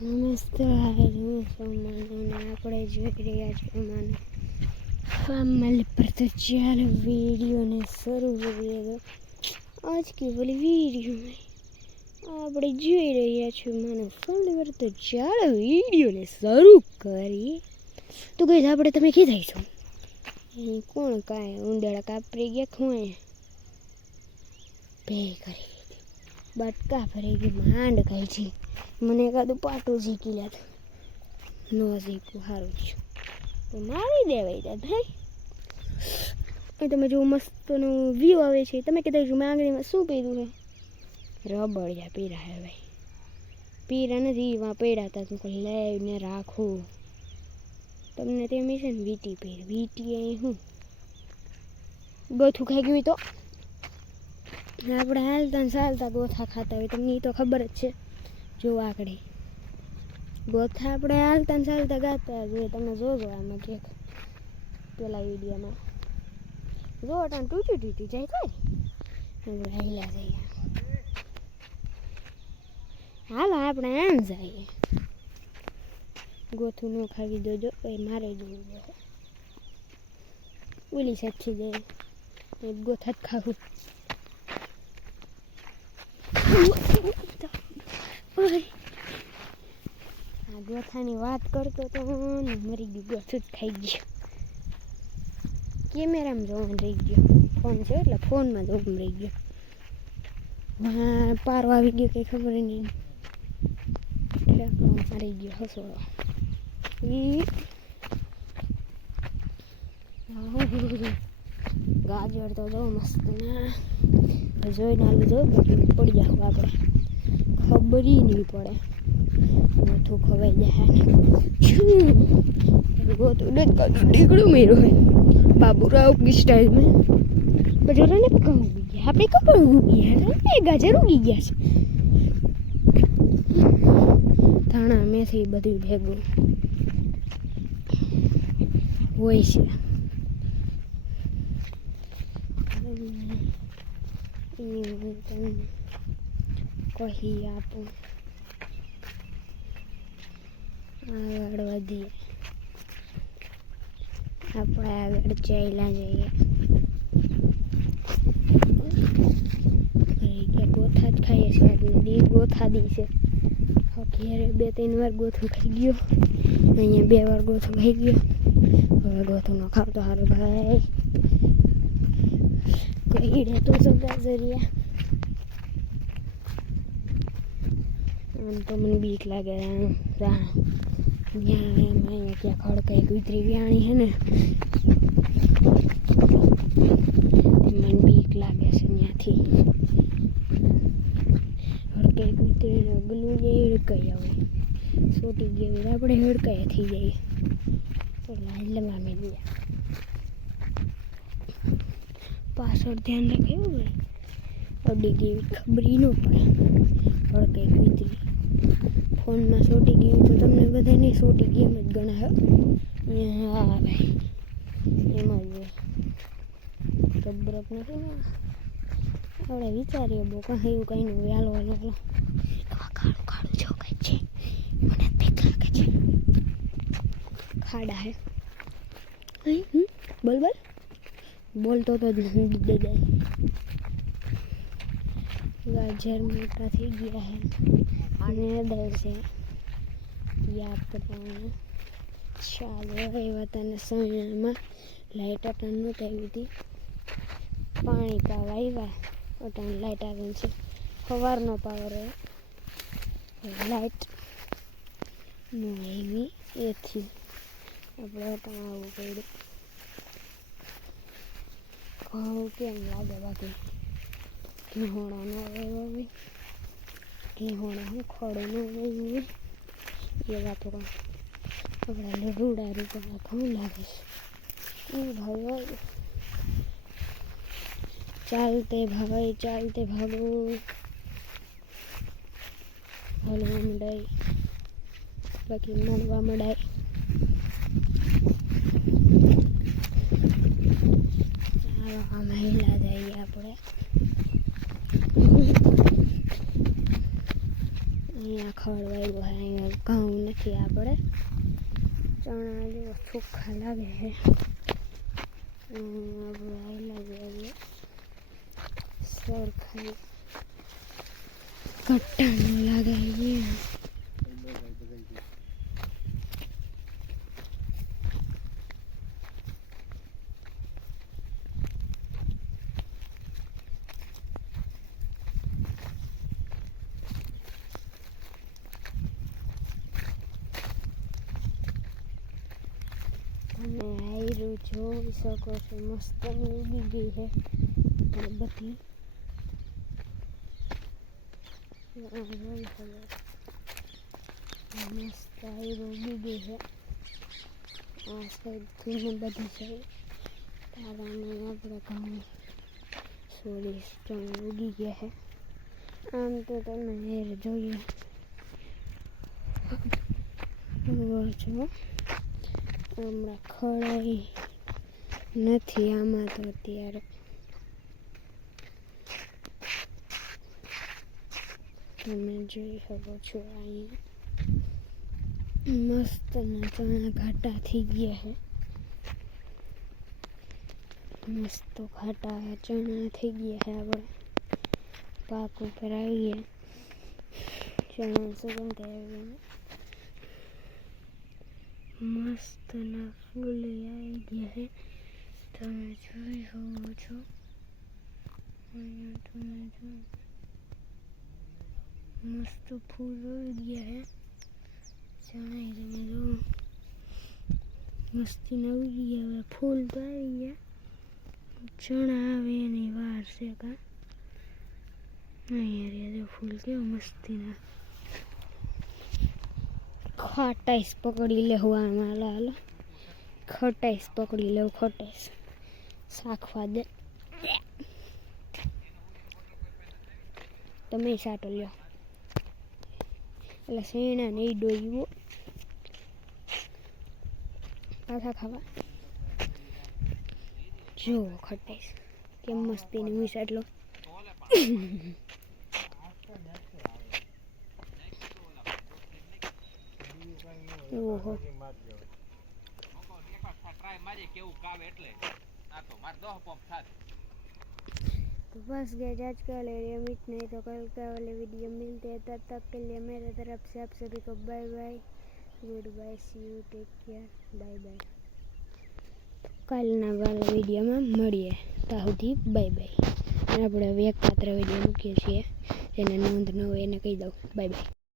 નમસ્તે હું સોમાન આપણે જોઈ રહ્યા છીએ મને फैमिली पर। तो चलो वीडियो ने शुरू કરીએ તો आज की वाली वीडियो में આપણે જોઈ રહ્યા છીએ મને ફેમિલી પર। તો ચાલો વીડિયો ને શરૂ કરીએ। તો ગાઈસ આપણે તમે કીધા છો કોણ કાંઈ ઉંદરડા કાપરી ગયા ખોય બે કરી બટકા ફરી ગઈ માંડ ખાઈ છે મને એકાદું પાટું શીખી લે ન શીખવું સારું છે તો મારી દેવાય તા ભાઈ। એ તમે જો મસ્તનો વ્યૂ આવે છે તમે કીધું છું મેં આંગળીમાં શું પહેર્યું છે રબડિયા પહેર્યા હે ભાઈ પહેર્યા નથી એમાં પહેર્યા હતા તું લઈને રાખું તમને તેમ છે ને વીટી પહેર વીટી અહીં હું ગોથું ખાઈ ગયું તો આપણે હાલતા ને ચાલતા ગોથા ખાતા હોય તમને એ તો ખબર જ છે। જો આકડે ગોથા આપણે હાલતા ને ચાલતા ગાતા જોઈએ તમે જોજો આમાં ક્યાંક પેલા વિડીયોમાં જો અટાણ તૂટી તૂટી જાય થાય આપણે હાલ્યા જઈએ હાલો આપણે આમ જઈએ ગોથું ન ખાવી દેજો એ મારે જોવું જોઈએ ઓલી સાચી જાય એ ગોથા જ ખાવું આ ગોથાની વાત કરતો તો મરી ગયું ગોથું જ ખાઈ ગયું કેમેરામાં જોવાનું રહી ગયો ફોન છે એટલે ફોનમાં જોવાનું રહી ગયો હા પારો આવી ગયો કંઈ ખબર નહીં મારી ગયો હસોડો ગાજર તો જો મસ્ત ના જોઈને આલું જો પડી જાવ આપણે ખબર નહીં પડે ગોથું ખવાઈ જાય ગોથું ડીકડું મેળ્યું હોય બાબુરાવ की स्टाइल में बजरा ने कहूँ गया આપણે કપડ ઉગી ગયા ને ગાજર ઉગી ગયા છે ધાણા મેથી બધું ભેગું હોય છે કહી આપું આગળ વધીએ આપણે આગળ ચાલ્યા જઈએ ગોથા જ ખાઈએ છીએ એટલે દી ગોથા દી છે ઘેરે 2-3 વાર ગોથું ખાઈ ગયો અહીંયા 2 વાર ગોથું ખાઈ ગયો હવે ગોથું ન ખાવ તો સારું ભાઈ કહીડે તો ગાજરિયા આમ તો મને બીક લાગે અહીંયા ક્યાં ખડકાઈ કૂતરી વ્યાણી છે ને મને બીક લાગે છે ત્યાંથી હડકાઈ કૂતરીને ગલું જાય હડકાઈ આવે છોટી ગઈ આપણે હડકાઈ થઈ જઈએ તો લાજ લગાવી દઈએ પાછળ ધ્યાન રાખાયું ભાઈ અડી ગઈ ખબર ન પડે હડકાઈ કૂતરી ફોનમાં છોટી ગયું તો તમને બધાને છોટી ગેમ જ ગણાય હા ભાઈ એમાં જ રબરબ નથી ને આપણે વિચારીએ બહુ કાંઈ એવું કંઈ નહીં હાલો હાલો હાલો કાળું કાળું જો કંઈક છે મને બીક લાગે છે ખાડા હે બોલ બોલ બોલતો તો જ દે જાય ગાજર મોટા થઈ ગયા હે અને દર છે આપણે ચાલો એવા તને સમયમાં લાઇટ અટાણ નહોતી આવી હતી પાણી પાવા આવ્યા અટાણ લાઇટ આવે છે સવારનો પાવર હોય લાઇટ ન આવી એથી આપણે અટાણ આવવું પડ્યું ઘઉં કેમ લાગે બાકી ઘીહોણા ન આવ્યો ભાઈ ઘીહોણા હું ખડો ન આવ્યું એ વાતો પણ આપણા લડુડા રૂપમાં ઘઉં લાગે છે એ ભાઈ ચાલતે ભાઈ ચાલતે ભાગો હલવા મંડાય બાકી મળવા મંડાય ચાલો આ મહિલા જઈએ આપણે અહીંયા ખવડાવ્યું હોય અહીંયા ઘઉં નથી આપણે ચણા જેવો ચોખ્ખા લાગે છે આપણે લાગે સરખા ઘટ્ટા ન લાગે તમે આયરું જોઈ શકો છો મસ્ત ઉગી ગઈ છે બધી મસ્ત આયરું ઉગી ગઈ છે આ સાઈડથી ને બધી સાઈડ તારાને આપણે ઘઉં સોરી ચણા ઉગી ગયા છે આમ તો તમે હેર જોઈએ છો હમણાં ખડાઈ નથી આમાં તો અત્યારે તમે જોઈ શકો છો અહીંયા મસ્ત ચણા ઘાટા થઈ ગયા છે મસ્ત ઘાટા ચણા થઈ ગયા છે આપણે પાક ઉપર આવી ગયા ચણા સુગંધ આવી મસ્ત ના ફૂલ આવી ગયા છે તમે જોઈ શકો છો અહીંયા તમે જો મસ્ત ફૂલ આવી ગયા છે ચણા તમે જો મસ્તી ના ઉગી ગયા હવે ફૂલ તો આવી ગયા ચણા આવે એની વાર છે કા અહીંયા ફૂલ કેવા મસ્તીના ખટાઈસ પકડી લેવું આમાં લાલ ખટાઈસ પકડી લેવું ખટાઈસ શાખવા દે તમે સાટો લ્યો એટલે શેણા નહીં ડોઈવો પાછા ખાવા જો ખટાઈસ કેમ મસ્તીને મીસ એટલો ઓહો तो बस गए आज का ले रहे हम इतने तो कल का वाले वीडियो मिलते हैं तब तक के लिए मेरे तरफ से आप सभी को bye bye goodbye see you take care bye bye કાલના વાળા વિડીયોમાં મળીએ ત્યાં સુધી બાય બાય આપણે હવે એક પાત્ર વિડીયો મૂકીએ છીએ જેને નોંધ ન હોય એને કહી દઉં બાય બાય